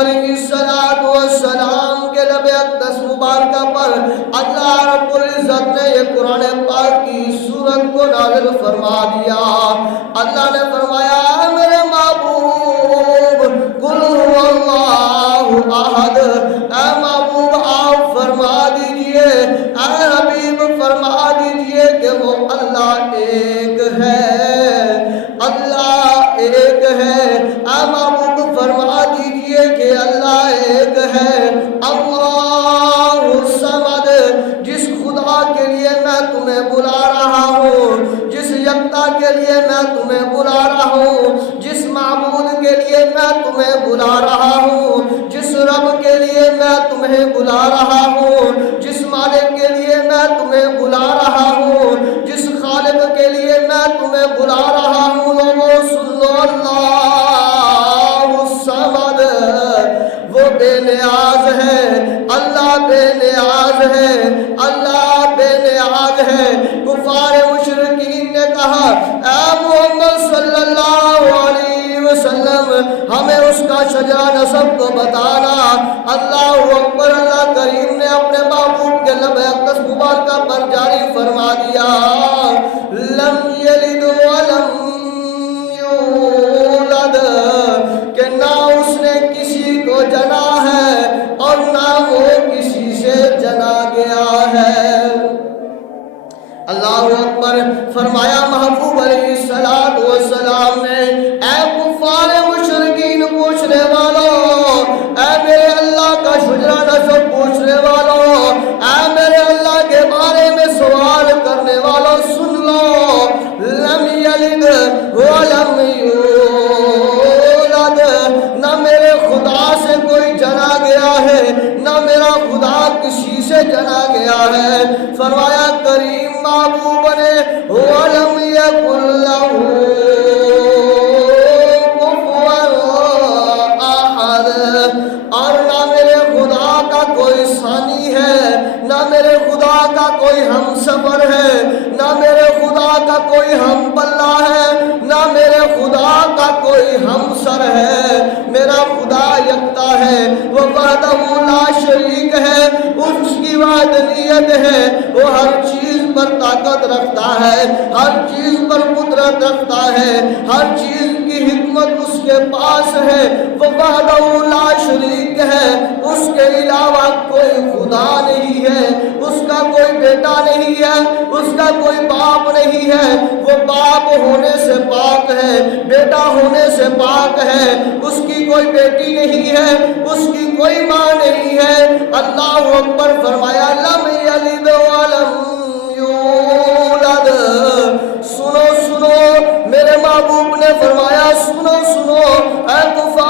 علیہ السلام کے لب اقدس مبارکہ پر اللہ رب العزت نے یہ قرآن پاک کی سورت کو نازل فرما دیا۔ اللہ نے فرمایا میرے محبوب قل هو اللہ احد، اے محبوب آپ فرما دیجئے، اے حبیب فرما دیجئے کہ وہ اللہ ایک ہے، اللہ ایک ہے۔ اے محبوب فرما دیجئے کہ اللہ ایک ہے۔ اللہ الصمد، جس خدا کے لیے میں تمہیں بلا رہا ہوں، جس یکتا کے لیے میں تمہیں بلا رہا ہوں، جس معبود کے لیے میں تمہیں بلا رہا ہوں، جس رب کے لیے میں تمہیں بلا رہا ہوں، جس مالک کے لیے میں تمہیں بلا رہا ہوں، جس خالق کے لیے میں تمہیں بلا رہا ہوں، لوگوں سن لو اللہ الصمد، وہ بے نیاز ہے، اللہ بے نیاز ہے، اللہ بے نیاز ہے۔ کفار مشرکین نے کہا اے محمد صلی اللہ علیہ وسلم ہمیں اس کا شجرہ نسب کو بتانا۔ اللہ اکبر، اللہ کریم نے اپنے محبوب کے لب اقدس مبارکہ پر جاری فرما دیا لم یلد ولم یولد، کہ نہ اس نے کسی کو جنا ہے اور نہ وہ کسی سے جنا گیا ہے۔ اللہ اکبر، فرمایا محبوب علیہ السلام نے اے کفار مشرکین پوچھنے والوں، اے میرے اللہ کا شجرہ نسب پوچھنے والوں، اے میرے اللہ کے بارے میں سوال کرنے والوں سن لو، لم یلد ولم یولد، نہ میرے خدا سے کوئی جنا گیا ہے، نہ میرا خدا کسی سے جنا گیا ہے۔ فرمایا کریم محبوب نے وَلَمْ يَكُنْ لَهُ كُفُوًا أَحَدٌ، اور نہ میرے خدا کا کوئی ثانی ہے، نہ میرے خدا کا کوئی ہم سفر ہے، نہ میرے خدا کا کوئی ہم پلہ ہے، نہ میرے خدا کا کوئی ہم سر ہے۔ میرا خدا یکتا ہے، وہ وحدہ لا شریک ہے، اس کی وحدانیت ہے، وہ ہر چیز پر طاقت رکھتا ہے، ہر چیز پر قدرت رکھتا ہے، ہر چیز کی حکمت اس کے پاس ہے، وہ وحدہ لا شریک ہے، اس کے علاوہ کوئی خدا نہیں ہے، اس کا کوئی بیٹا نہیں ہے، اس کا کوئی باپ نہیں ہے، وہ باپ ہونے سے پاک ہے، بیٹا ہونے سے پاک ہے، اس کی کوئی بیٹی نہیں ہے، اس کی کوئی ماں نہیں ہے۔ اللہ اکبر، فرمایا لم یلد ولم یولد۔ سنو سنو، میرے محبوب نے فرمایا سنو سنو، اے کفار